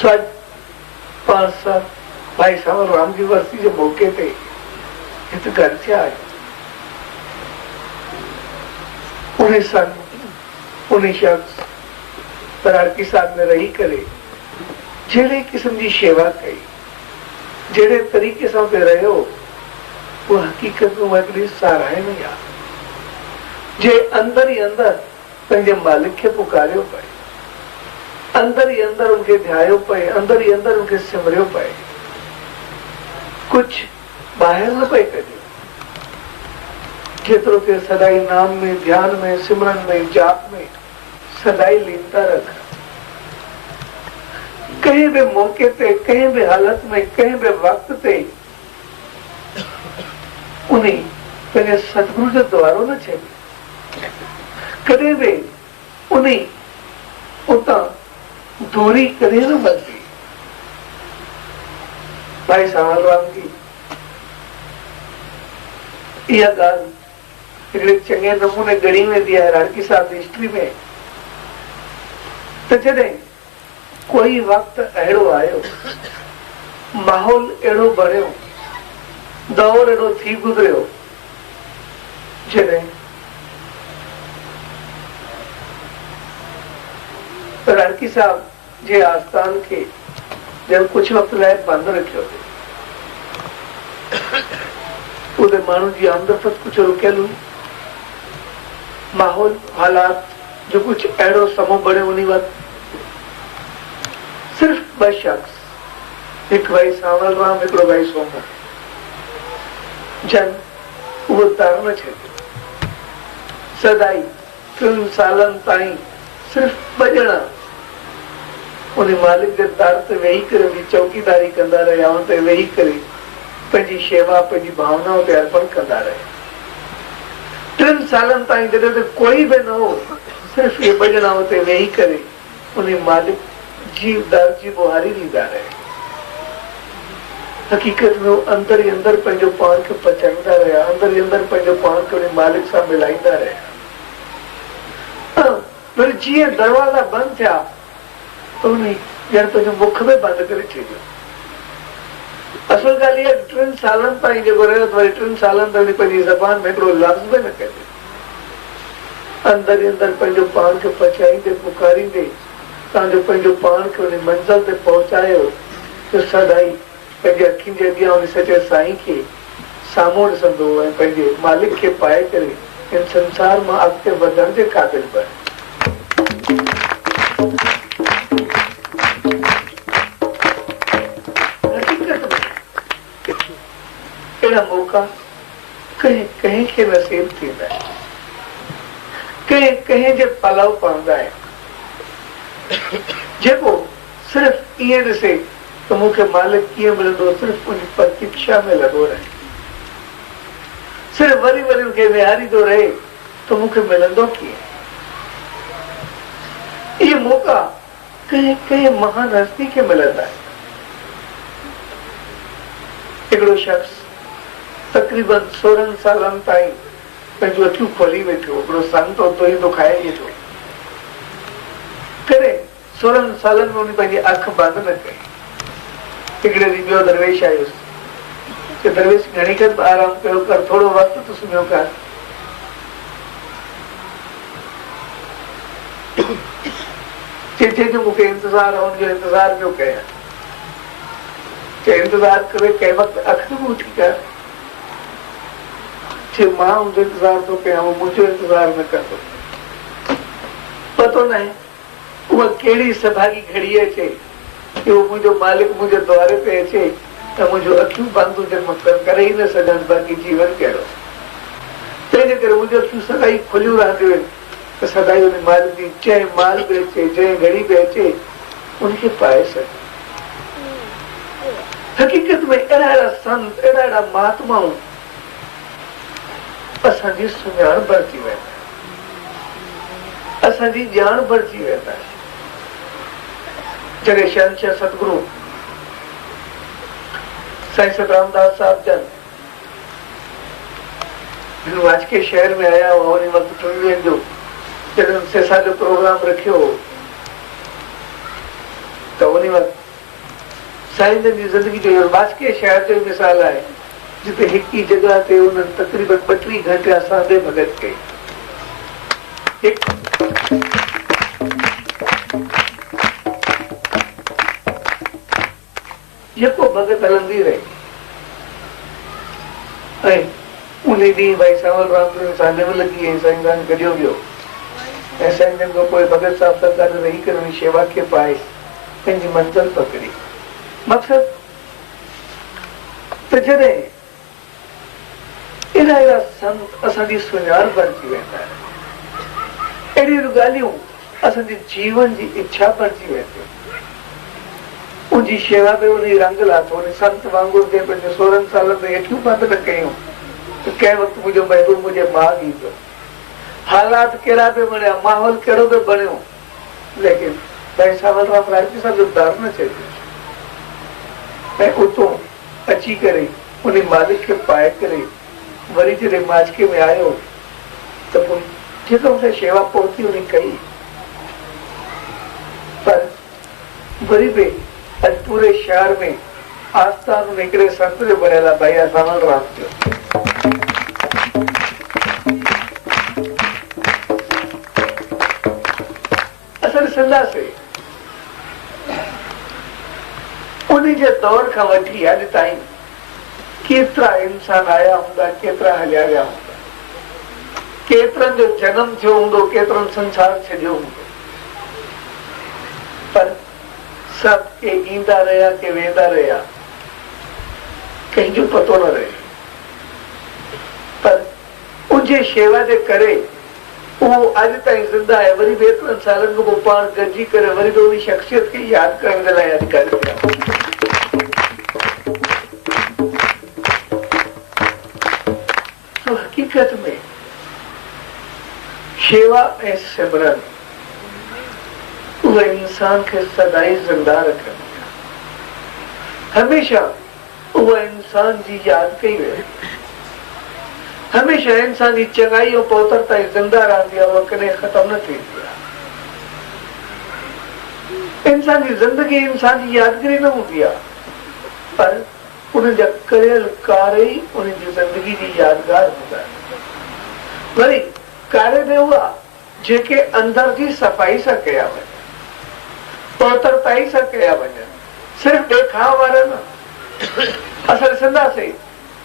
स्वज 5 साल भाई साहब राम की वर्सी जे मौके ते हित घर से आए। उन्हें सन उन्हें शख्स पराड़की साहब में रही करे जेड़े किस्म की सेवा कई, जेड़े तरीके से पे रहे हो, वो हकीकत में अगली साराहे नहीं आ। जे अंदर ही अंदर पंहिंजे मालिक के पुकारियो पे, अंदर ही अंदर उनके ध्यायो पे, अंदर ही अंदर उनके सिमरियो पे, कुछ बाहर न पे करियो। जेतरो के सदाई नाम में, ध्यान में, सिमरन में, जाप में सदाई लीनता रख। कहीं भी मौके पे, कहीं भी हालत में, कहीं भी वक्त पे उन्हें पंहिंजे सतगुरु जो द्वारो न छे। कदे भी उन्हें उतां दूरी कदे न बनती। भाई साहब राम की यह गाल हिकिड़े चङे नमूने गणी वेंदी आहे राड़की साहब जी हिस्ट्री में। तो जॾहिं कोई वक्त अहिड़ो आयो, माहौल अहिड़ो बणियो, दौर अहिड़ो थी गुज़रियो, जॾहिं राड़की साहब जे आस्थान खे ॼण कुछ वक्त लाइ बंद रखियो। उते माण्हू जी आमदफ़त कुछ रुकियल हुई। माहौल हालात जो कुछ अहिड़ो समो बणियो उन वक़्त सिर्फ 2 शख्स, एक भाई सावल राम, हिकिड़ो भाई सोमो, जन उहो तरण छॾियो। सदाई 3 सालनि ताईं सिर्फ 2 ॼणा उन मालिक जे दर ते वेही करे भी चौकीदारी कंदा रहिया, उन ते वेही करे पंहिंजी शेवा, पंहिंजी भावनाओं ते अर्पण कंदा रहिया। 3 सालनि ताईं जॾहिं ते कोई बि न हो, सिर्फ ये 2 ॼणा उते वेही करे उन मालिक जी दर जी बुहारी ॾींदा रहिया। हकीकत में वो अंदर ही अंदर पंहिंजो पाण खे पचाईंदा रहिया, अंदर ही अंदर पंहिंजो पाण खे उन मालिक सां मिलाईंदा रहिया। पर जीअं दरवाज़ा बंदि थिया त उन ॼण पंहिंजो मुख में बंदि करे छॾियो। असल ॻाल्हि इहा 3 सालनि ताईं जेको रहियो, वरी 3 सालनि ताईं पंहिंजी ज़बान में हिकिड़ो लफ़्ज़ बि न कजे। अंदर ही अंदर पंहिंजो पाण खे पचाईंदे, पुकारींदे तव्हांजो पंहिंजो पाण खे उन मंज़िल ते पहुचायो त सदाई पंहिंजे अखियुनि जे अॻियां उन सचे साईं खे साम्हूं ॾिसंदो ऐं पंहिंजे मालिक खे पाए करे इन संसार मां अॻिते वधण जे क़ाबिल बणे। हकीकत में अहिड़ा मौक़ा कंहिं कंहिं खे नसीब थींदा आहिनि, कंहिं कंहिं जे पलव पवंदा आहिनि, जेको सिर्फ ईअं ॾिसे तो मूंखे मालिक कीअं मिलंदो, सिर्फ उन प्रतीक्षा में लॻो रहे। सिर्फ वरी वरी उनखे विहारींदो रहे तो मूंखे मिलंदो कीअं। इहे मौक़ा कंहिं कंहिं महान हस्ती खे मिलंदा आहिनि। हिकिड़ो शख्स तक़रीबन 16 सालनि ताईं पंहिंजूं अखियूं खोली वेठो, हिकिड़ो संत उतो ई तो खाए वेठो करे 16 सालनि में उन पंहिंजी अख बंदि न कई। हिकिड़े ॾींहुं ॿियो दरवेश आयुसि कि दरवेश घणी कर आराम कयो कर, थोरो वक़्तु तूं सुम्हियो कर। चए जो मूंखे इंतज़ार आहे, हुनजो इंतज़ार पियो कयां। चए इंतज़ार करे कंहिं वक़्तु अखि बि उठी कर। चए मां हुनजो इंतज़ार थो कयां, उहो मुंहिंजो इंतज़ार न कंदो। पतो न आहे उहा कहिड़ी सभागी घड़ी अचे कि वो मुंहिंजो मालिक मुंहिंजे द्वारे पे अचे त मुंहिंजो अखियूं बंदि हुजनि, मां करे ई न सघां बाक़ी जीवन कहिड़ो। तंहिंजे करे मुंहिंजूं अखियूं सदाई खुलियूं रहंदियूं आहिनि त सदाई उन मालिक जी जंहिं माल बि अचे, जंहिं घड़ी बि अचे, उनखे पाए सघे। हकीकत में अहिड़ा अहिड़ा संत, अहिड़ा अहिड़ा महात्माऊं असांजी सुञाण भरिजी वेंदा, असांजी ॼाण भरिजी वेंदा। जॾहिं शहंशाह सतगुरु साईं सतरामदास साहब जन वाजके शहर में आया हुआ, उन वक़्तु टुंडियुनि जो जॾहिं सेसा जो प्रोग्राम रखियो त उन वक़्तु साईं जन जी ज़िंदगी जो बास्के शहर जो मिसाल आहे जिते हिक ई जगह ते उन्हनि तक़रीबन 32 घंटे असांजे भॻत कई। जेको भॻत हलंदी रही ऐं उन ॾींहुं भाई सावल राम सां निव लॻी ऐं साईं जन गॾियो वियो ऐं साईं जन खां पोइ भॻत साहिब सां गॾु रही करे उन शेवा खे पाए पंहिंजी मंज़िल पकड़ी। मक़सद त जॾहिं अहिड़ा संत असांजी सुञाण बणिजी वेंदा आहिनि, अहिड़ियूं ॻाल्हियूं असांजे जीवन जी इच्छा बणिजी वेंदियूं। उनजी शेवा में उन रंग लाथो, उन संत वांगुरु कंहिं पंहिंजे 16 सालनि में हेठियूं बंदि न कयूं त कंहिं वक़्तु मुंहिंजो महबूब मुंहिंजे बाग ईंदो। हालात कहिड़ा बि बणिया, माहौल कहिड़ो बि बणियो, लेकिन भाई सावल राम राजपूत साहिब जो दर न चइजो ऐं उतां अची करे उन मालिक खे पाए करे वरी जॾहिं माचके में आयो त पोइ जेका हुन शेवा पहुती उन कई। पर वरी बि अॼु पूरे शहर में आस्थान में हिकिड़े संत जो बणियल आहे भाई सावल राम जो। असां ॾिसंदासीं उन जे दौर खां वठी अॼु ताईं केतिरा इंसान आया हूंदा, केतिरा हलिया विया हूंदा, केतिरनि जो जनम थियो हूंदो, केतिरनि संसार छॾियो हूंदो, पर सभु के ईंदा रहिया के वेंदा रहिया, कंहिंजो पतो न रहे। पर उनजे शेवा जे करे उहो अॼु ताईं ज़िंदा आहे। वरी बि एतिरनि सालनि खां पोइ पाण गॾिजी करे वरी बि उन शख़्सियत खे यादि करण जे लाइ अधिकारी थिया। तो हक़ीक़त में शेवा ऐं सिमरन उहे इंसान खे सदाई ज़िंदा रखनि। हमेशा उहा इंसान जी यादि कई वेंदी, हमेशा इंसान जी चङाई ऐं पवित्रता ज़िंदा रहंदी आहे, उहा कॾहिं ख़तम न थींदी आहे। इंसान जी ज़िंदगी इंसान जी यादगिरी न हूंदी आहे, पर उन जा करियल कार्य ई उन जी ज़िंदगी जी यादगार हूंदा आहिनि। वरी कार्य बि हुआ जेके अंदर जी सफ़ाई सां कया वञनि, पवित्रताई सां कया वञनि, सिर्फ़ु ॾेखाव वारा न। असां ॾिसंदासीं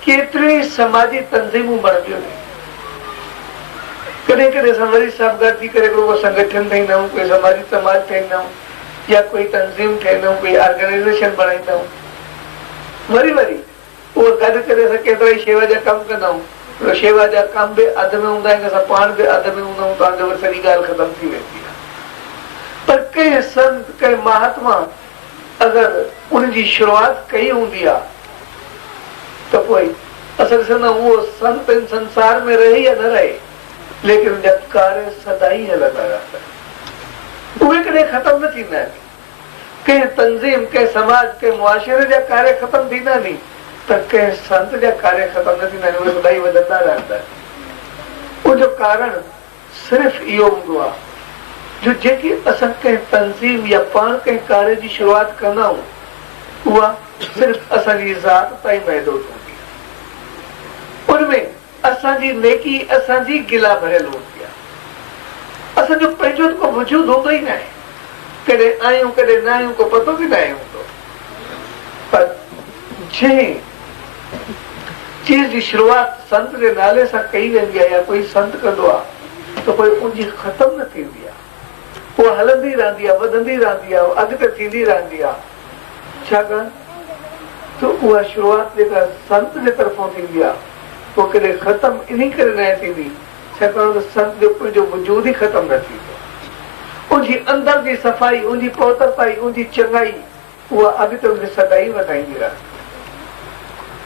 केतिरी समाजी तंज़ीमूं बणंदियूं आहिनि। कॾहिं कॾहिं असां वरी सभु गॾु थी करे को संगठन ठाहींदा आहियूं, कोई समाजी समाज ठाहींदा आहियूं, या कोई तंज़ीम ठाहींदा आहियूं, कोई ऑर्गेनाइज़ेशन बणाईंदा आहियूं। वरी उहो गॾु करे असां केतिरा ई शेवा जा कमु कंदा आहियूं। शेवा जा कम बि अध में हूंदा आहिनि, असां पाण बि अध में हूंदा आहियूं, तव्हांजो वरी सॼी ॻाल्हि ख़तम थी वेंदी आहे। पर कंहिं संत कंहिं महात्मा अगरि उनजी शुरूआत कई हूंदी आहे त पोइ असां ॾिसंदा उहो संत संसार में रहे या न रहे, लेकिन उनजा कार्य सदाई हलंदा रहंदा, उहे कॾहिं ख़तम न थींदा आहिनि। कंहिं तंज़ीम कंहिं समाज कंहिं मुआशिरे जा कार्य ख़तम थींदा नी, त कंहिं संत जा कार्य ख़तम न थींदा आहिनि, उहे सदाई वधंदा रहंदा आहिनि। उनजो कारण सिर्फ़ु इहो हूंदो आहे जो जेकी असां कंहिं तंज़ीम या पाण कंहिं कार्य जी शुरूआत कंदा आहियूं, उहा सिर्फ़ु असांजी ज़ात ताईं महदूद हूंदी आहे। उनमें असांजी नेकी असांजी गिला भरियल हूंदी आहे। असांजो पंहिंजो को वजूद हूंदो ई न आहे, कॾहिं आहियूं कॾहिं न आहियूं, को पतो बि न आहे हूंदो। पर जंहिं चीज़ जी शुरूआत संत जे नाले सां कई वेंदी आहे या कोई संत कंदो आहे त पोइ उनजी ख़तम न थींदी आहे, उहा हलंदी रहंदी आहे, वधंदी रहंदी आहे, अॻिते थींदी रहंदी आहे। छाकाणि त उहा शुरूआत जेका संत जे तरफ़ां थींदी आहे उहा कॾहिं ख़तम इन करे न थींदी, छाकाणि त संत जो पंहिंजो वजूद ई ख़तम न थींदो। उनजी अंदर जी सफ़ाई, उनजी पवित्रताई, उनजी चङाई उहा अॻिते उनखे सदाई वधाईंदी रहंदी।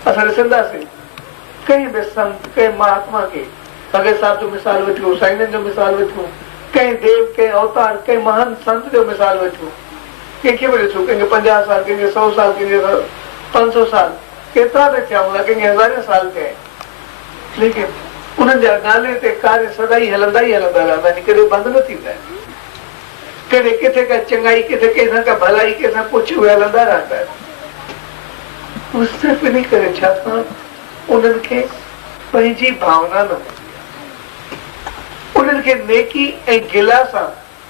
असां ॾिसंदासीं कंहिं बि संत कंहिं महात्मा खे, भगत साहिब जो मिसाल वठूं, साईं जन जो मिसाल वठूं, कंहिं देव कंहिं अवतार कंहिं महान संत जो मिसाल वठूं, कंहिंखे बि ॾिसो, कंहिंखे 50 साल, कंहिंखे 100 साल, कंहिंखे 500 साल, केतिरा बि थिया हूंदा, कंहिंखे 1000 साल थिया, लेकिन उन्हनि जा नाले ते कार्य सदाई हलंदा ई हलंदा रहंदा आहिनि, कॾहिं बंदि न थींदा आहिनि। कॾहिं किथे का चङाई, किथे कंहिंसां का भलाई, कंहिंसां कुझु उहे हलंदा रहंदा आहिनि। हू सिर्फ़ इन करे छाकाणि उन्हनि खे पंहिंजी भावना न हूंदी, उन्हनि खे नेकी ऐं गिला सां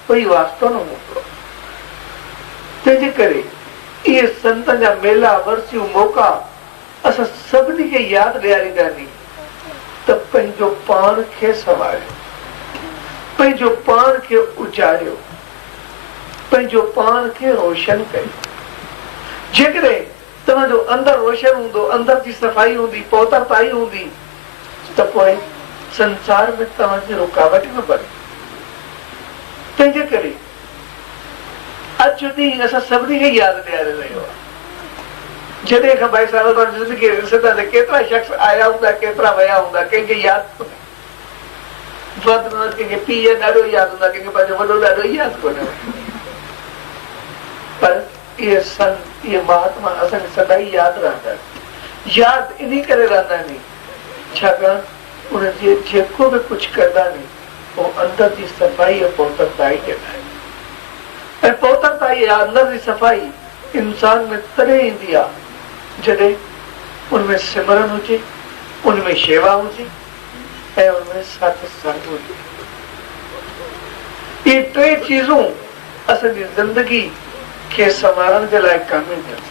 कोई वास्तो न हूंदो। तंहिंजे करे इहे संतनि जा मेला वरसियूं मौक़ा असां सभिनी खे यादि ॾियारींदासीं त पंहिंजो पाण खे संभालियो, पंहिंजो पाण खे उजाड़ियो, पंहिंजो पाण खे रोशन कयो। जेकॾहिं तव्हांजो अंदरि रोशन हूंदो, अंदरि जी सफ़ाई हूंदी, पवित्रताई हूंदी, त पोइ संसार में तव्हांजी रुकावट न बने। तंहिंजे करे अॼु ॾींहुं असां सभिनी खे यादि ॾियारे रहियो आहे। जॾहिं खां भाई साहिब तव्हां ज़िंदगी ॾिसंदासीं केतिरा शख़्स आया हूंदा, केतिरा विया हूंदा, कंहिंखे यादि कोन्हे। कंहिंखे पीउ ॾाढो यादि हूंदा, कंहिंखे पंहिंजो वॾो ॾाढो यादि कोन्हे। पर इहे संत, इहे महात्मा असांखे सदाई यादि रहंदा, यादि इन करे रहंदा आहिनि छाकाणि उनजे जेको बि कुझु कंदा आहिनि उहो अंदरि जी सफ़ाई ऐं पवित्रताई कंदा आहिनि। ऐं पवित्रताई अंदरि जी सफ़ाई इंसान में तॾहिं ईंदी आहे जॾहिं उनमें सिमरन हुजे, उनमें शेवा हुजे ऐं उनमें सत्संग हुजे। इहे टे चीज़ूं असांजी ज़िंदगी खे संवारण जे लाइ कमु ईंदियूं।